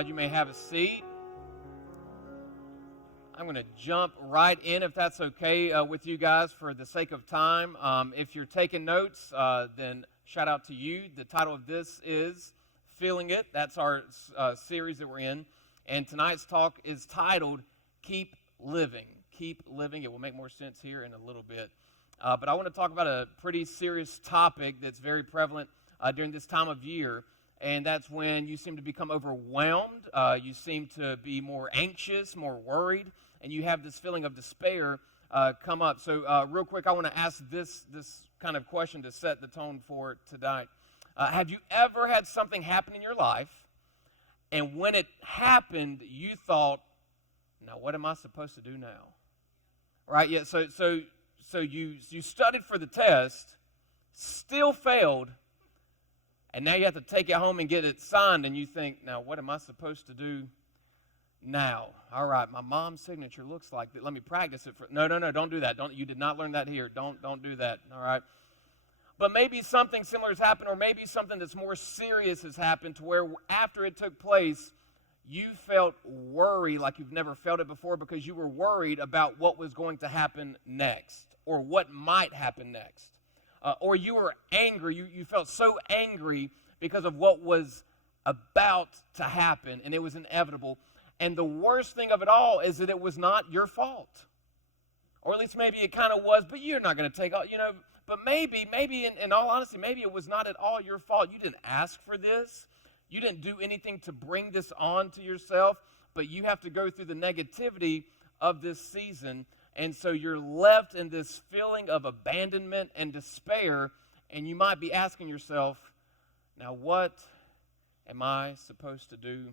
squad, you may have a seat. I'm going to jump right in if that's okay with you guys for the sake of time. If you're taking notes, then shout out to you. The title of this is Feelin It. That's our series that we're in. And tonight's talk is titled Keep Living. Keep Living. It will make more sense here in a little bit. But I want to talk about a pretty serious topic that's very prevalent during this time of year. And that's when you seem to become overwhelmed, you seem to be more anxious, more worried, and you have this feeling of despair come up. So real quick, I want to ask this kind of question to set the tone for tonight. Have you ever had something happen in your life, and when it happened, you thought, now what am I supposed to do now? Right? Yeah, so you studied for the test, still failed, and now you have to take it home and get it signed, and you think, now what am I supposed to do now? All right, my mom's signature looks like that. Let me practice it. No, don't do that. You did not learn that here. Don't do that, all right? But maybe something similar has happened, or maybe something that's more serious has happened to where after it took place, you felt worry like you've never felt it before because you were worried about what was going to happen next or what might happen next. Or you were angry, you felt so angry because of what was about to happen, and it was inevitable. And the worst thing of it all is that it was not your fault. Or at least maybe it kind of was, but you're not going to take all, but maybe in all honesty, maybe it was not at all your fault. You didn't ask for this. You didn't do anything to bring this on to yourself, but you have to go through the negativity of this season. And so you're left in this feeling of abandonment and despair, and you might be asking yourself, now what am I supposed to do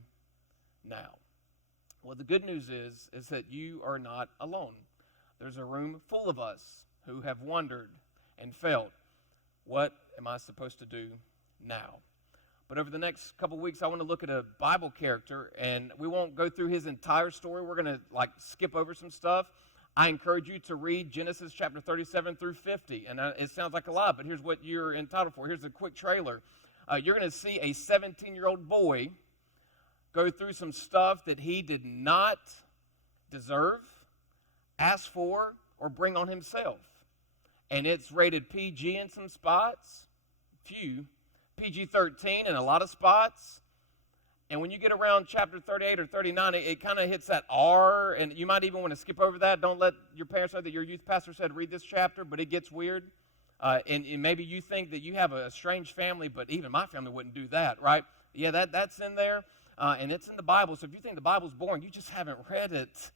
now? Well, the good news is that you are not alone. There's a room full of us who have wondered and felt, what am I supposed to do now? But over the next couple weeks, I want to look at a Bible character, and we won't go through his entire story. We're going to skip over some stuff. I encourage you to read Genesis chapter 37 through 50. And it sounds like a lot, but here's what you're entitled for. Here's a quick trailer. You're going to see a 17-year-old boy go through some stuff that he did not deserve, ask for, or bring on himself. And it's rated PG in some spots, few, PG-13 in a lot of spots. And when you get around chapter 38 or 39, it kind of hits that R, and you might even want to skip over that. Don't let your parents know that your youth pastor said read this chapter, but it gets weird. And maybe you think that you have a strange family, but even my family wouldn't do that, right? Yeah, that's in there, and it's in the Bible. So if you think the Bible's boring, you just haven't read it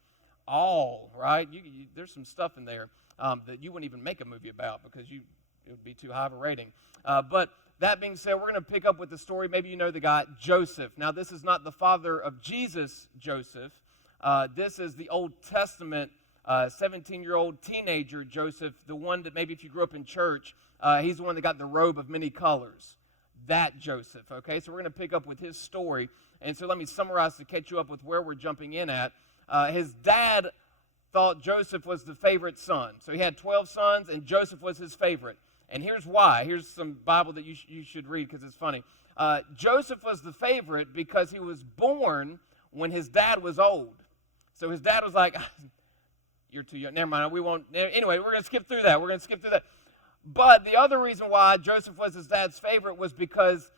all, right? There's some stuff in there that you wouldn't even make a movie about because it would be too high of a rating. But that being said, we're going to pick up with the story. Maybe you know the guy, Joseph. Now, this is not the father of Jesus, Joseph. This is the Old Testament 17-year-old teenager, Joseph, the one that maybe if you grew up in church, he's the one that got the robe of many colors. That Joseph, okay? So we're going to pick up with his story. And so let me summarize to catch you up with where we're jumping in at. His dad thought Joseph was the favorite son. So he had 12 sons, and Joseph was his favorite. And here's why. Here's some Bible that you should read because it's funny. Joseph was the favorite because he was born when his dad was old. So his dad was like, you're too young. Never mind. We won't. Anyway, we're going to skip through that. But the other reason why Joseph was his dad's favorite was because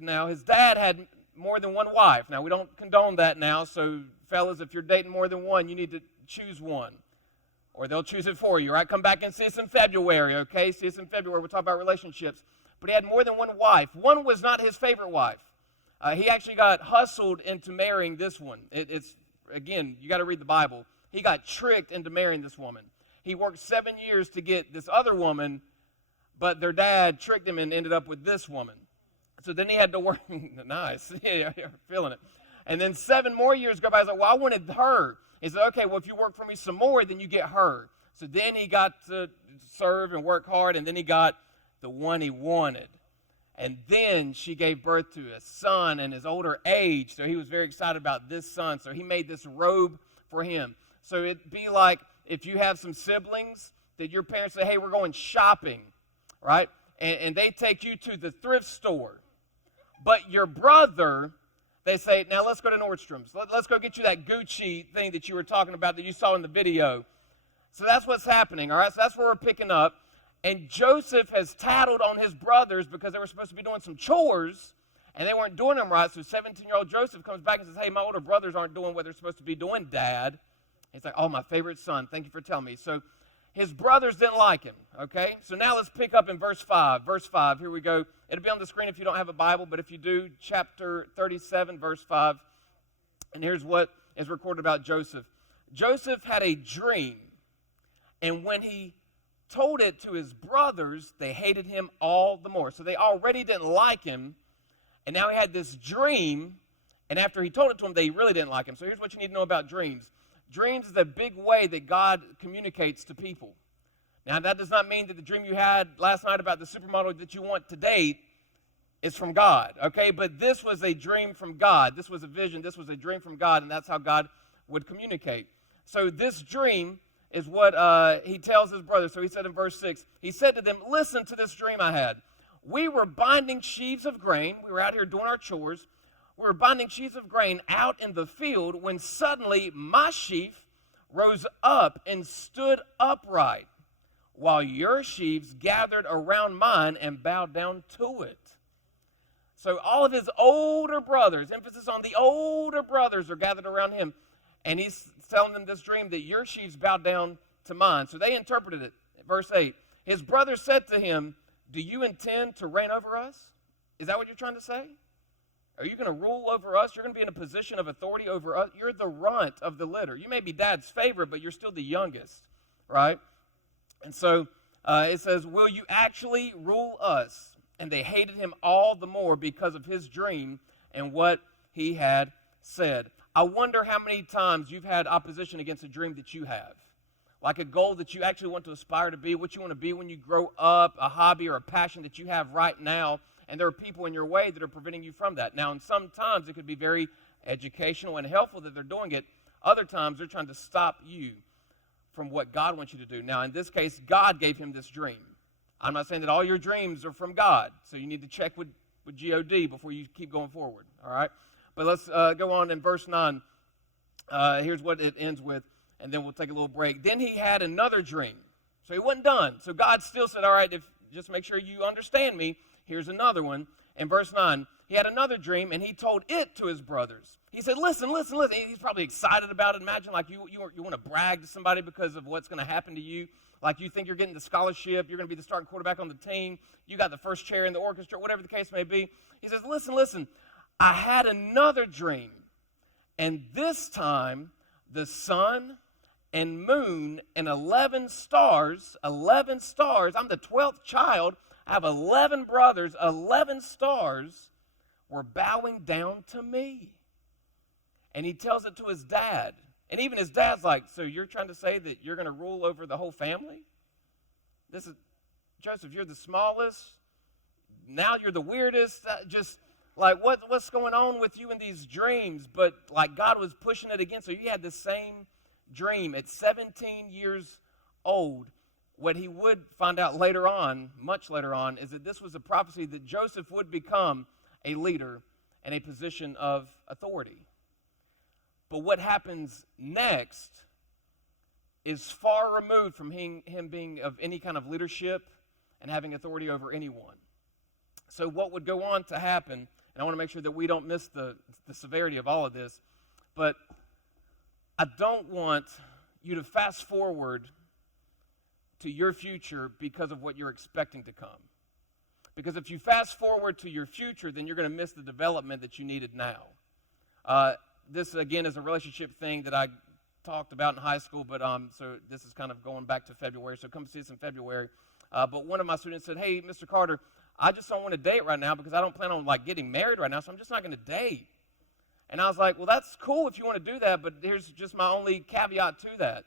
now his dad had more than one wife. Now, we don't condone that now. So, fellas, if you're dating more than one, you need to choose one. Or they'll choose it for you, right? Come back and see us in February, okay? See us in February. We'll talk about relationships. But he had more than one wife. One was not his favorite wife. He actually got hustled into marrying this one. Again, you got to read the Bible. He got tricked into marrying this woman. He worked 7 years to get this other woman, but their dad tricked him and ended up with this woman. So then he had to work. Nice. Yeah, you're feeling it. And then 7 more years go by. He's like, well, I wanted her. He said, okay, well, if you work for me some more, then you get her. So then he got to serve and work hard, and then he got the one he wanted. And then she gave birth to a son in his older age, so he was very excited about this son. So he made this robe for him. So it'd be like if you have some siblings that your parents say, hey, we're going shopping, right? And they take you to the thrift store. But your brother they say, now let's go to Nordstrom's. Let's go get you that Gucci thing that you were talking about that you saw in the video. So that's what's happening, all right? So that's where we're picking up. And Joseph has tattled on his brothers because they were supposed to be doing some chores, and they weren't doing them right. So 17-year-old Joseph comes back and says, hey, my older brothers aren't doing what they're supposed to be doing, Dad. He's like, oh, my favorite son. Thank you for telling me. So his brothers didn't like him, okay? So now let's pick up in verse 5. Verse 5, here we go. It'll be on the screen if you don't have a Bible, but if you do, chapter 37, verse 5. And here's what is recorded about Joseph. Joseph had a dream, and when he told it to his brothers, they hated him all the more. So they already didn't like him, and now he had this dream, and after he told it to them, they really didn't like him. So here's what you need to know about dreams. Dreams is a big way that God communicates to people. Now, that does not mean that the dream you had last night about the supermodel that you want to date is from God, okay? But this was a dream from God. This was a vision. This was a dream from God, and that's how God would communicate. So this dream is what he tells his brothers. So he said in verse 6, he said to them, listen to this dream I had. We were binding sheaves of grain. We were out here doing our chores. We were binding sheaves of grain out in the field when suddenly my sheaf rose up and stood upright, while your sheaves gathered around mine and bowed down to it. So all of his older brothers, emphasis on the older brothers, are gathered around him. And he's telling them this dream that your sheaves bowed down to mine. So they interpreted it. Verse 8, his brothers said to him, do you intend to reign over us? Is that what you're trying to say? Are you going to rule over us? You're going to be in a position of authority over us? You're the runt of the litter. You may be Dad's favorite, but you're still the youngest, right? And so it says, will you actually rule us? And they hated him all the more because of his dream and what he had said. I wonder how many times you've had opposition against a dream that you have, like a goal that you actually want to aspire to be, what you want to be when you grow up, a hobby or a passion that you have right now. And there are people in your way that are preventing you from that. Now, and sometimes it could be very educational and helpful that they're doing it. Other times they're trying to stop you from what God wants you to do. Now, in this case, God gave him this dream. I'm not saying that all your dreams are from God, so you need to check with God before you keep going forward, all right? But let's go on in verse 9. Here's what it ends with, and then we'll take a little break. Then he had another dream. So he wasn't done. So God still said, all right, just make sure you understand me. Here's another one. In verse 9, he had another dream, and he told it to his brothers. He said, listen. He's probably excited about it. Imagine like you want to brag to somebody because of what's going to happen to you. Like you think you're getting the scholarship. You're going to be the starting quarterback on the team. You got the first chair in the orchestra, whatever the case may be. He says, listen. I had another dream, and this time the sun and moon and 11 stars, I'm the 12th child, I have 11 brothers, 11 stars were bowing down to me. And he tells it to his dad. And even his dad's like, so you're trying to say that you're going to rule over the whole family? This is, Joseph, you're the smallest. Now you're the weirdest. Just like what's going on with you in these dreams? But like God was pushing it again. So he had the same dream at 17 years old. What he would find out later on, much later on, is that this was a prophecy that Joseph would become a leader in a position of authority. But what happens next is far removed from him being of any kind of leadership and having authority over anyone. So what would go on to happen, and I want to make sure that we don't miss the severity of all of this, but I don't want you to fast forward to your future because of what you're expecting to come. Because if you fast forward to your future, then you're going to miss the development that you needed now. This, again, is a relationship thing that I talked about in high school, but so this is kind of going back to February, so come see us in February. But one of my students said, hey, Mr. Carter, I just don't want to date right now because I don't plan on like getting married right now, so I'm just not going to date. And I was like, well, that's cool if you want to do that, but here's just my only caveat to that.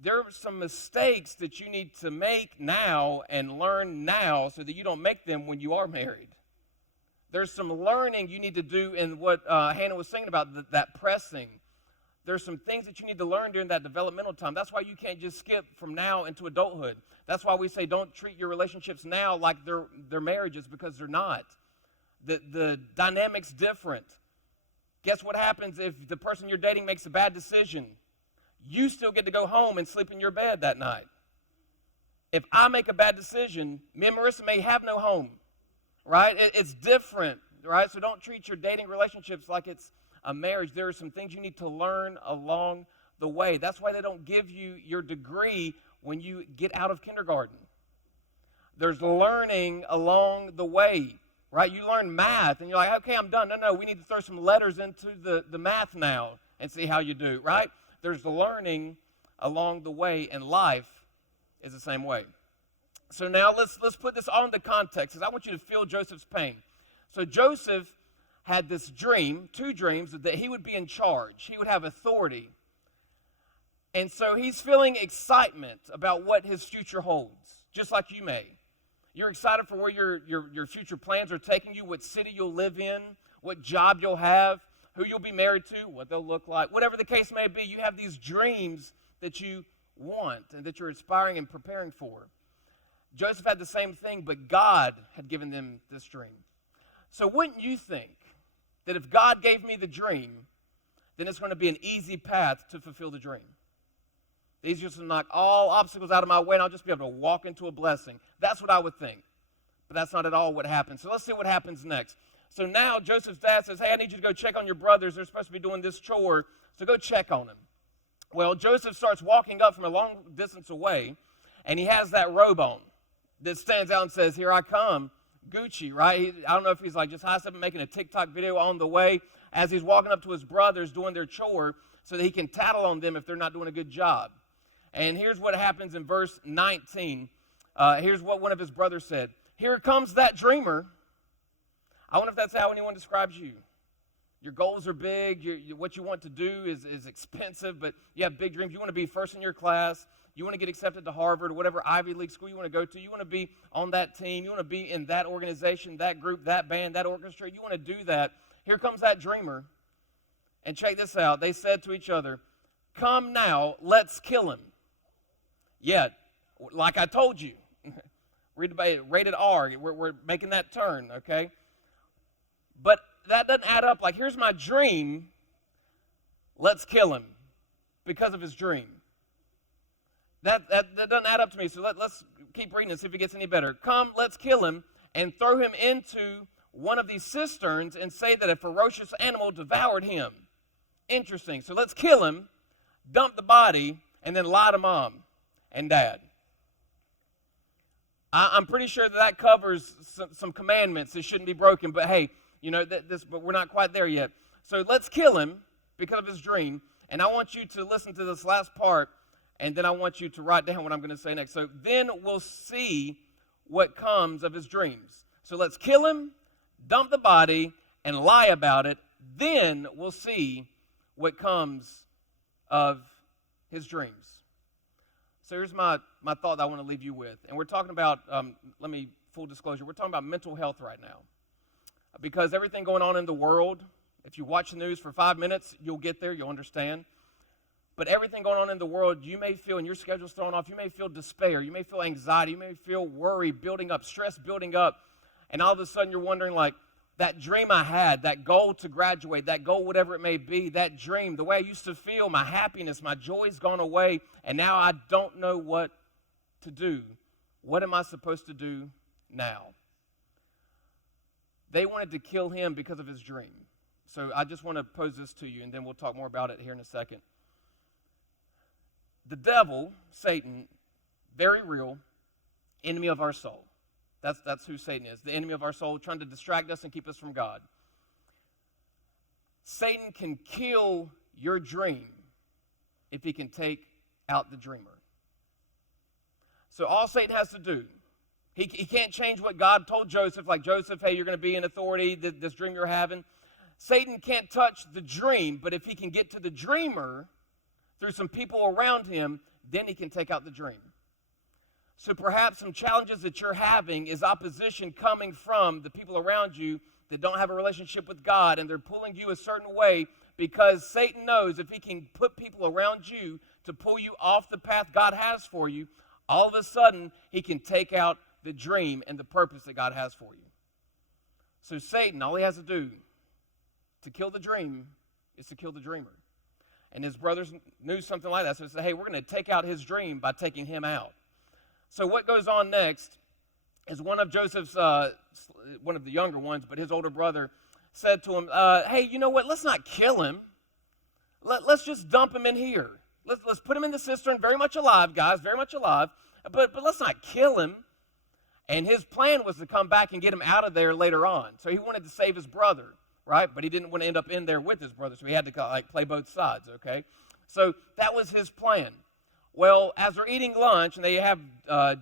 There are some mistakes that you need to make now and learn now so that you don't make them when you are married. There's some learning you need to do in what Hannah was saying about that pressing. There's some things that you need to learn during that developmental time. That's why you can't just skip from now into adulthood. That's why we say don't treat your relationships now like they're marriages, because they're not. The dynamic's different. Guess what happens if the person you're dating makes a bad decision? You still get to go home and sleep in your bed that night. If I make a bad decision, me and Marissa may have no home, right? It's different, right? So don't treat your dating relationships like it's a marriage. There are some things you need to learn along the way. That's why they don't give you your degree when you get out of kindergarten. There's learning along the way, right? You learn math, and you're like, okay, I'm done. No, we need to throw some letters into the math now and see how you do, right? There's learning along the way, and life is the same way. So now let's put this all into context, because I want you to feel Joseph's pain. So Joseph had this dream, two dreams, that he would be in charge. He would have authority. And so he's feeling excitement about what his future holds, just like you may. You're excited for where your future plans are taking you, what city you'll live in, what job you'll have, who you'll be married to, what they'll look like. Whatever the case may be, you have these dreams that you want and that you're aspiring and preparing for. Joseph had the same thing, but God had given them this dream. So wouldn't you think that if God gave me the dream, then it's going to be an easy path to fulfill the dream? He's just going to knock all obstacles out of my way, and I'll just be able to walk into a blessing. That's what I would think. But that's not at all what happens. So let's see what happens next. So now Joseph's dad says, hey, I need you to go check on your brothers. They're supposed to be doing this chore, so go check on them. Well, Joseph starts walking up from a long distance away, and he has that robe on that stands out and says, here I come, Gucci, right? I don't know if he's like just high stepping, making a TikTok video on the way as he's walking up to his brothers doing their chore so that he can tattle on them if they're not doing a good job. And here's what happens in verse 19. Here's what one of his brothers said. Here comes that dreamer. I wonder if that's how anyone describes you. Your goals are big. What you want to do is expensive, but you have big dreams. You want to be first in your class. You want to get accepted to Harvard or whatever Ivy League school you want to go to. You want to be on that team. You want to be in that organization, that group, that band, that orchestra. You want to do that. Here comes that dreamer. And check this out. They said to each other, come now, let's kill him. Yet, like I told you, read about it, rated R, we're making that turn, okay? But that doesn't add up. Like, here's my dream, let's kill him because of his dream. That doesn't add up to me, so let's keep reading and see if it gets any better. Come, let's kill him and throw him into one of these cisterns and say that a ferocious animal devoured him. Interesting. So let's kill him, dump the body, and then lie to mom and dad. I'm pretty sure that covers some commandments that shouldn't be broken, but hey, but we're not quite there yet. So let's kill him because of his dream, and I want you to listen to this last part, and then I want you to write down what I'm going to say next. So then we'll see what comes of his dreams. So let's kill him, dump the body, and lie about it. Then we'll see what comes of his dreams. So here's my thought that I want to leave you with. And we're talking about, full disclosure, we're talking about mental health right now. Because everything going on in the world, if you watch the news for 5 minutes, you'll get there, you'll understand. But everything going on in the world, you may feel, and your schedule's thrown off, you may feel despair, you may feel anxiety, you may feel worry building up, stress building up, and all of a sudden you're wondering, like, that dream I had, that goal to graduate, that goal, whatever it may be, that dream, the way I used to feel, my happiness, my joy's gone away, and now I don't know what to do. What am I supposed to do now? They wanted to kill him because of his dream. So I just want to pose this to you, and then we'll talk more about it here in a second. The devil, Satan, very real, enemy of our soul. That's who Satan is, the enemy of our soul, trying to distract us and keep us from God. Satan can kill your dream if he can take out the dreamer. So all Satan has to do, he can't change what God told Joseph, like, Joseph, hey, you're going to be in authority, this dream you're having. Satan can't touch the dream, but if he can get to the dreamer through some people around him, then he can take out the dream. So perhaps some challenges that you're having is opposition coming from the people around you that don't have a relationship with God, and they're pulling you a certain way because Satan knows if he can put people around you to pull you off the path God has for you, all of a sudden he can take out the dream and the purpose that God has for you. So Satan, all he has to do to kill the dream is to kill the dreamer. And his brothers knew something like that, so they said, hey, we're going to take out his dream by taking him out. So what goes on next is one of Joseph's, one of the younger ones, but his older brother said to him, hey, you know what, let's not kill him. Let's just dump him in here. Let's put him in the cistern, very much alive, guys, very much alive, but let's not kill him. And his plan was to come back and get him out of there later on. So he wanted to save his brother, right? But he didn't want to end up in there with his brother, so he had to play both sides, okay? So that was his plan. Well, as they're eating lunch, and they have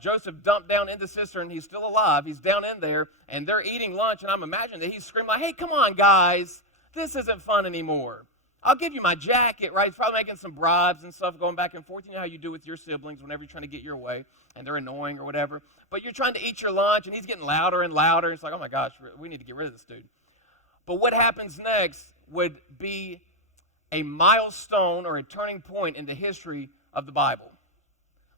Joseph dumped down in the cistern, he's still alive, he's down in there, and they're eating lunch, and I'm imagining that he's screaming like, hey, come on, guys, this isn't fun anymore. I'll give you my jacket, right? He's probably making some bribes and stuff, going back and forth. You know how you do with your siblings whenever you're trying to get your way, and they're annoying or whatever. But you're trying to eat your lunch, and he's getting louder and louder. It's like, oh, my gosh, we need to get rid of this dude. But what happens next would be a milestone or a turning point in the history of the Bible.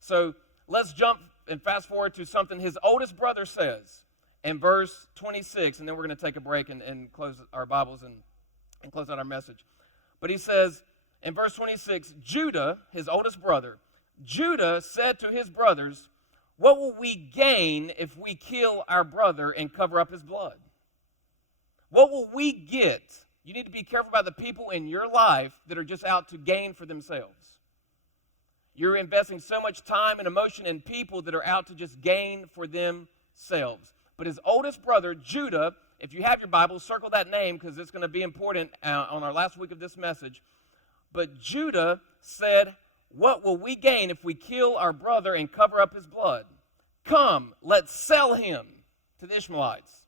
So let's jump and fast forward to something his oldest brother says in verse 26, and then we're going to take a break and close our Bibles and close out our message. But he says in verse 26, Judah, his oldest brother, Judah said to his brothers, what will we gain if we kill our brother and cover up his blood? What will we get? You need to be careful about the people in your life that are just out to gain for themselves. You're investing so much time and emotion in people that are out to just gain for themselves. But his oldest brother, Judah, if you have your Bible, circle that name because it's going to be important on our last week of this message. But Judah said, what will we gain if we kill our brother and cover up his blood? Come, let's sell him to the Ishmaelites.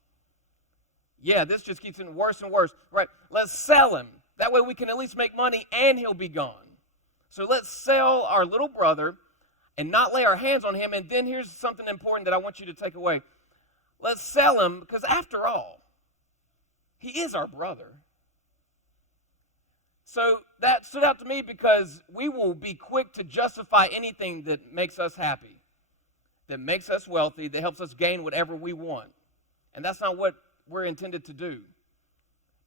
Yeah, this just keeps getting worse and worse. Right, let's sell him. That way we can at least make money and he'll be gone. So let's sell our little brother and not lay our hands on him. And then here's something important that I want you to take away. Let's sell him because after all, he is our brother. So that stood out to me because we will be quick to justify anything that makes us happy, that makes us wealthy, that helps us gain whatever we want. And that's not what we're intended to do.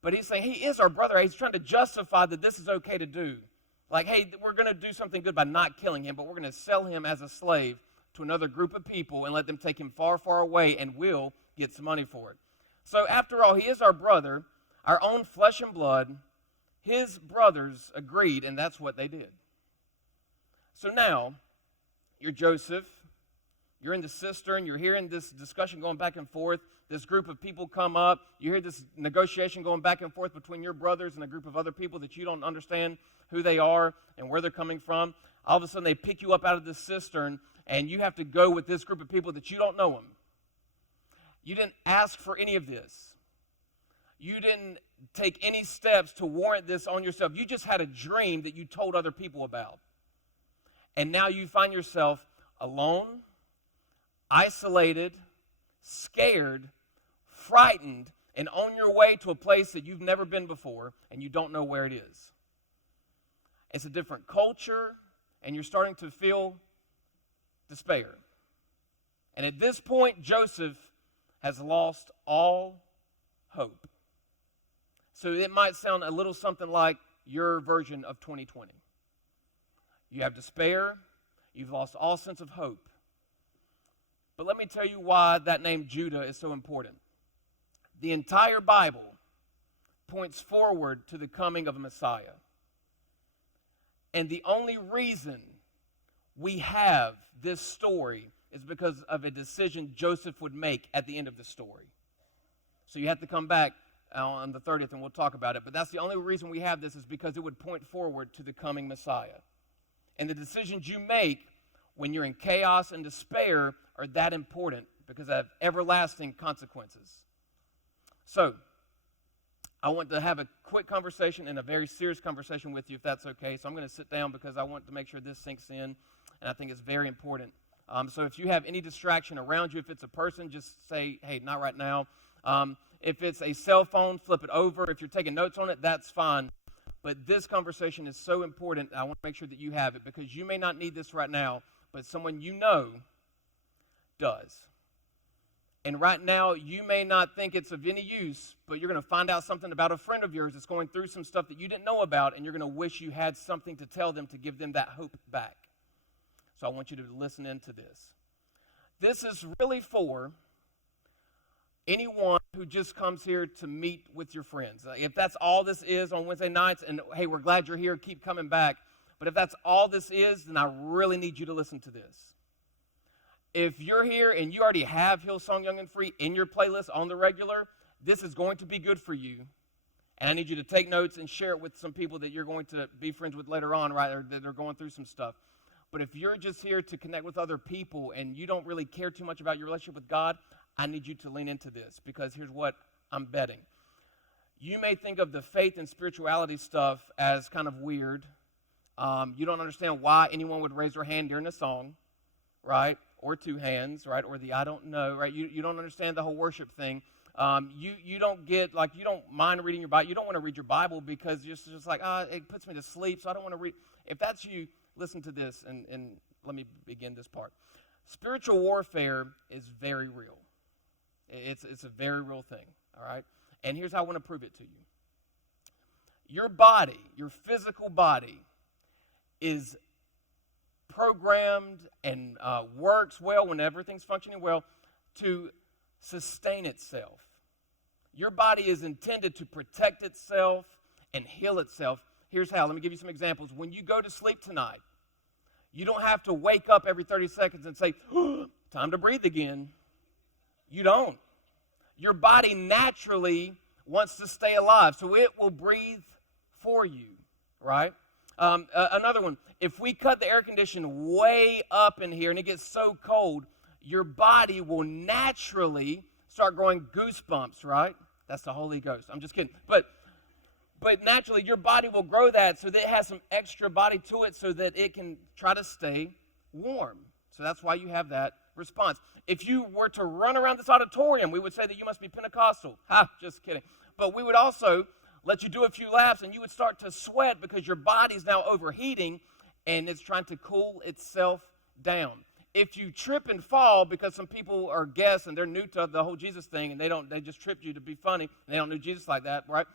But he's saying he is our brother. He's trying to justify that this is okay to do. Like, hey, we're going to do something good by not killing him, but we're going to sell him as a slave to another group of people and let them take him far, far away, and we'll get some money for it. So after all, he is our brother, our own flesh and blood. His brothers agreed, and that's what they did. So now, you're Joseph. You're in the cistern. You're hearing this discussion going back and forth. This group of people come up. You hear this negotiation going back and forth between your brothers and a group of other people that you don't understand who they are and where they're coming from. All of a sudden, they pick you up out of the cistern, and you have to go with this group of people that you don't know them. You didn't ask for any of this. You didn't take any steps to warrant this on yourself. You just had a dream that you told other people about. And now you find yourself alone, isolated, scared, frightened, and on your way to a place that you've never been before, and you don't know where it is. It's a different culture, and you're starting to feel despair. And at this point, Joseph has lost all hope. So it might sound a little something like your version of 2020. You have despair. You've lost all sense of hope. But let me tell you why that name Judah is so important. The entire Bible points forward to the coming of a Messiah. And the only reason we have this story is because of a decision Joseph would make at the end of the story. So you have to come back on the 30th and we'll talk about it. But that's the only reason we have this is because it would point forward to the coming Messiah. And the decisions you make when you're in chaos and despair are that important because they have everlasting consequences. So, I want to have a quick conversation and a very serious conversation with you if that's okay. So I'm going to sit down because I want to make sure this sinks in, and I think it's very important. So if you have any distraction around you, if it's a person, just say, hey, not right now. If it's a cell phone, flip it over. If you're taking notes on it, that's fine. But this conversation is so important, I want to make sure that you have it because you may not need this right now, but someone you know does. And right now, you may not think it's of any use, but you're going to find out something about a friend of yours that's going through some stuff that you didn't know about, and you're going to wish you had something to tell them to give them that hope back. So I want you to listen into this. This is really for anyone who just comes here to meet with your friends. If that's all this is on Wednesday nights, and hey, we're glad you're here, keep coming back. But if that's all this is, then I really need you to listen to this. If you're here and you already have Hillsong Young and Free in your playlist on the regular, this is going to be good for you. And I need you to take notes and share it with some people that you're going to be friends with later on, right, or that are going through some stuff. But if you're just here to connect with other people and you don't really care too much about your relationship with God, I need you to lean into this, because here's what I'm betting. You may think of the faith and spirituality stuff as kind of weird. You don't understand why anyone would raise their hand during a song, right? Or two hands, right? Or the I don't know, right? You don't understand the whole worship thing. You don't get, like, you don't mind reading your Bible. You don't want to read your Bible because you're just like, it puts me to sleep, so I don't want to read. If that's you, listen to this, and let me begin this part. Spiritual warfare is very real. It's a very real thing, all right? And here's how I want to prove it to you. Your body, your physical body, is programmed and works well when everything's functioning well to sustain itself. Your body is intended to protect itself and heal itself. Here's how. Let me give you some examples. When you go to sleep tonight, you don't have to wake up every 30 seconds and say, time to breathe again. You don't. Your body naturally wants to stay alive, so it will breathe for you, right? Another one, if we cut the air conditioning way up in here and it gets so cold, your body will naturally start growing goosebumps, right? That's the Holy Ghost. I'm just kidding. But naturally, your body will grow that so that it has some extra body to it so that it can try to stay warm. So that's why you have that response. If you were to run around this auditorium, we would say that you must be Pentecostal. Just kidding. But we would also let you do a few laps, and you would start to sweat because your body's now overheating, and it's trying to cool itself down. If you trip and fall, because some people are guests and they're new to the whole Jesus thing, and they just tripped you to be funny, and they don't know Jesus like that, right?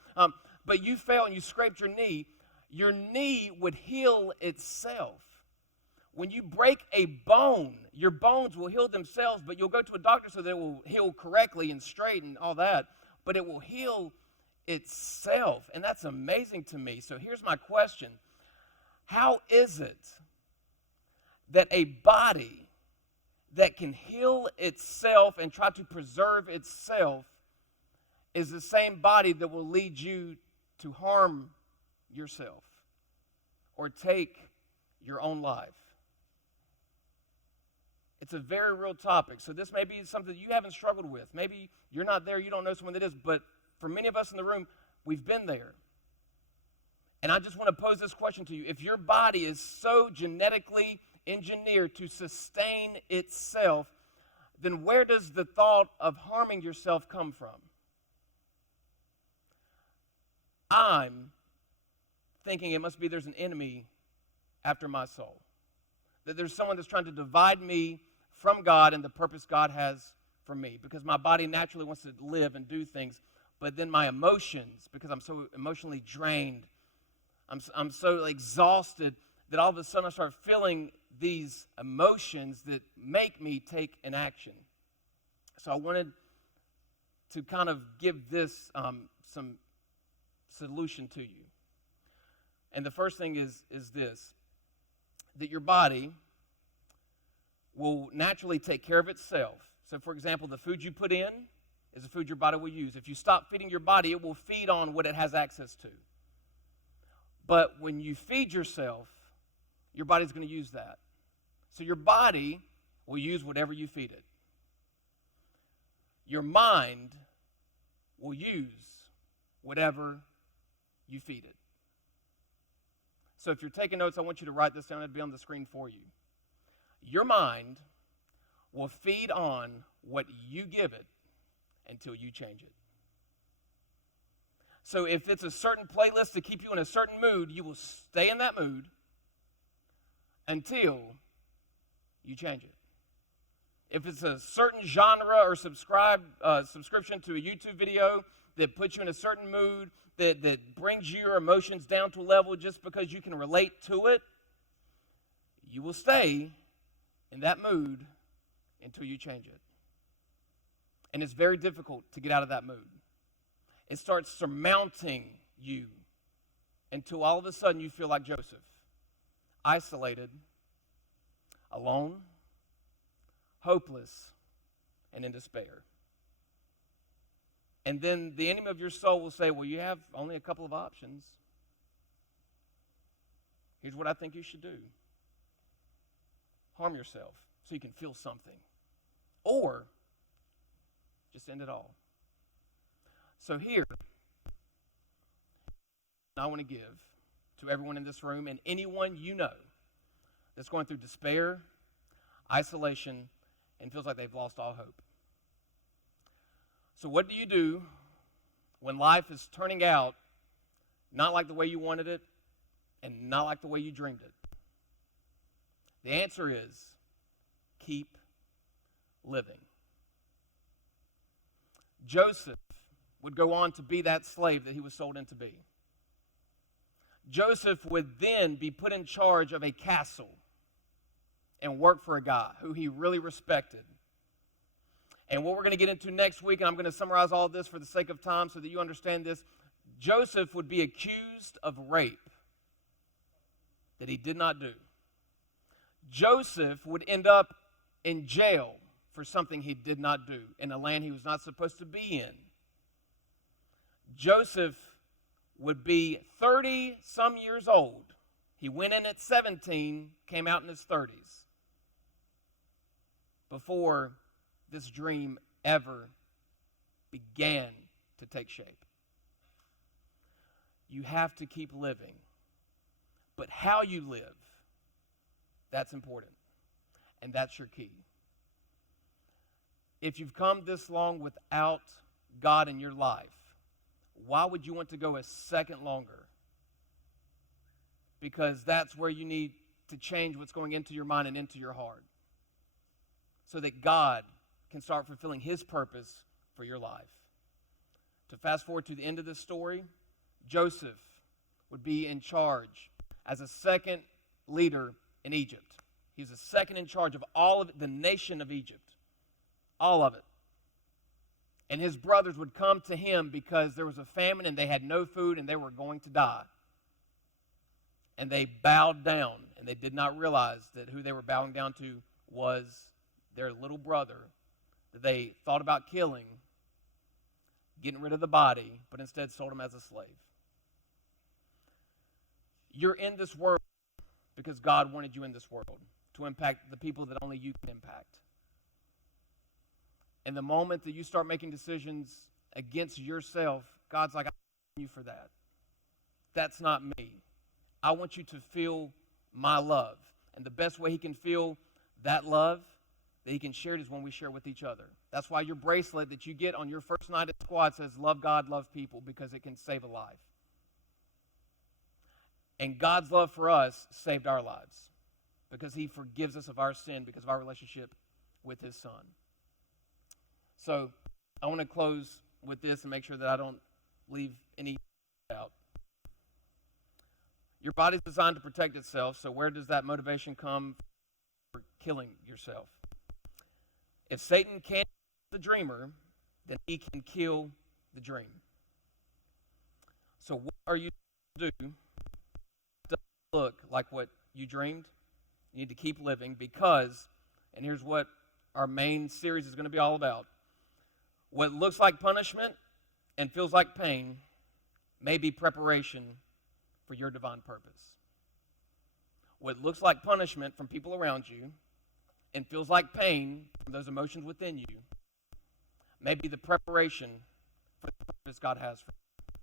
But you fell and you scraped your knee would heal itself. When you break a bone, your bones will heal themselves, but you'll go to a doctor so that it will heal correctly and straight and all that, but it will heal itself, and that's amazing to me. So here's my question. How is it that a body that can heal itself and try to preserve itself is the same body that will lead you to harm yourself or take your own life? It's a very real topic. So this may be something you haven't struggled with. Maybe you're not there, you don't know someone that is, but for many of us in the room, we've been there. And I just want to pose this question to you. If your body is so genetically engineered to sustain itself, then where does the thought of harming yourself come from? I'm thinking it must be there's an enemy after my soul. That there's someone that's trying to divide me from God and the purpose God has for me. Because my body naturally wants to live and do things. But then my emotions, because I'm so emotionally drained, I'm so exhausted that all of a sudden I start feeling these emotions that make me take an action. So I wanted to kind of give this some solution to you. And the first thing is this, that your body will naturally take care of itself. So for example, the food you put in is the food your body will use. If you stop feeding your body, it will feed on what it has access to. But when you feed yourself, your body's going to use that. So your body will use whatever you feed it. Your mind will use whatever you feed it. So if you're taking notes, I want you to write this down. It'll be on the screen for you. Your mind will feed on what you give it until you change it. So if it's a certain playlist to keep you in a certain mood, you will stay in that mood until you change it. If it's a certain genre or subscription to a YouTube video that puts you in a certain mood, that brings your emotions down to a level just because you can relate to it, you will stay in that mood until you change it. And it's very difficult to get out of that mood. It starts surmounting you until all of a sudden you feel like Joseph, isolated, alone, hopeless, and in despair. And then the enemy of your soul will say, well, you have only a couple of options. Here's what I think you should do. Harm yourself so you can feel something. Or just end it all. So here, I want to give to everyone in this room and anyone you know that's going through despair, isolation, and feels like they've lost all hope. So what do you do when life is turning out not like the way you wanted it and not like the way you dreamed it? The answer is keep living. Joseph would go on to be that slave that he was sold into be. Joseph would then be put in charge of a castle and work for a guy who he really respected. And what we're going to get into next week, and I'm going to summarize all of this for the sake of time so that you understand this, Joseph would be accused of rape that he did not do. Joseph would end up in jail for something he did not do in a land he was not supposed to be in. Joseph would be 30-some years old. He went in at 17, came out in his 30s, before this dream ever began to take shape. You have to keep living. But how you live, that's important. And that's your key. If you've come this long without God in your life, why would you want to go a second longer? Because that's where you need to change what's going into your mind and into your heart, so that God can start fulfilling His purpose for your life. To fast forward to the end of this story, Joseph would be in charge as a second leader in Egypt. He's the second in charge of all of it, the nation of Egypt. All of it. And his brothers would come to him because there was a famine and they had no food and they were going to die. And they bowed down, and they did not realize that who they were bowing down to was their little brother that they thought about killing, getting rid of the body, but instead sold him as a slave. You're in this world because God wanted you in this world to impact the people that only you can impact. And the moment that you start making decisions against yourself, God's like, I want you for that. That's not me. I want you to feel my love. And the best way He can feel that love, that He can share it, is when we share with each other. That's why your bracelet that you get on your first night at squad says, love God, love people, because it can save a life. And God's love for us saved our lives because He forgives us of our sin because of our relationship with His Son. So I want to close with this and make sure that I don't leave any out. Your body's designed to protect itself, so where does that motivation come for killing yourself? If Satan can't kill the dreamer, then he can kill the dream. So what are you to do? It doesn't look like what you dreamed. You need to keep living because, and here's what our main series is going to be all about, what looks like punishment and feels like pain may be preparation for your divine purpose. What looks like punishment from people around you and feels like pain from those emotions within you may be the preparation for the purpose God has for you.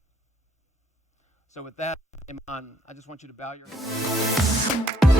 So with that in mind, I just want you to bow your head.